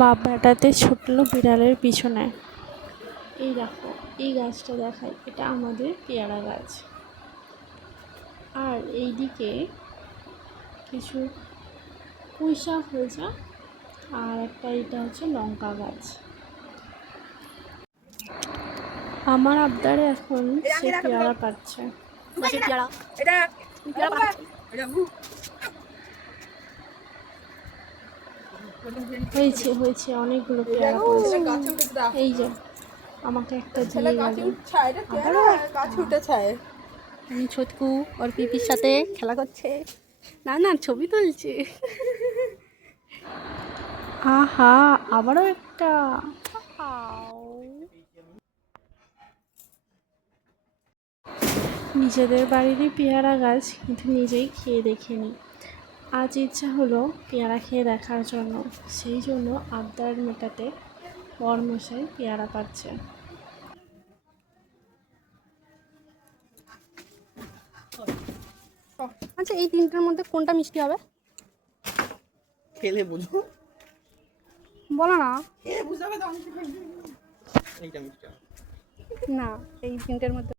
বাপ বেটাতে ছুটলো বিড়ালের পিছনে। এই দেখো, এই গাছটা দেখাই, এটা আমাদের পেয়ারা গাছ। আর এইদিকে কিছু পুঁই শাক হয়েছে, আর একটা এটা হচ্ছে লঙ্কা গাছ। আমার আবদারে এখন সে পেয়ারা পাচ্ছে। হয়েছে হয়েছে অনেকগুলো পেয়ারা পড়েছে। এই যে আমাকে একটা দিয়ে গেল। আমি ছটকু ওর পিপির সাথে খেলা করছে, না না ছবি তুলছে। আহা, আবারও একটা। নিজেদের বাড়িরই পেয়ারা গাছ, কিন্তু নিজেই খেয়ে দেখিনি। আজ ইচ্ছা হলো পেয়ারা খেয়ে দেখার জন্য, সেই জন্য আবদার মেটাতে বরমশাই পেয়ারা পাচ্ছে। আচ্ছা, এই তিনটার মধ্যে কোনটা মিষ্টি হবে? খেলে বুঝবো। বলো না। খেলে বুঝতে হবে তো। এইটা মিষ্টি হবে। না, এই তিনটের মধ্যে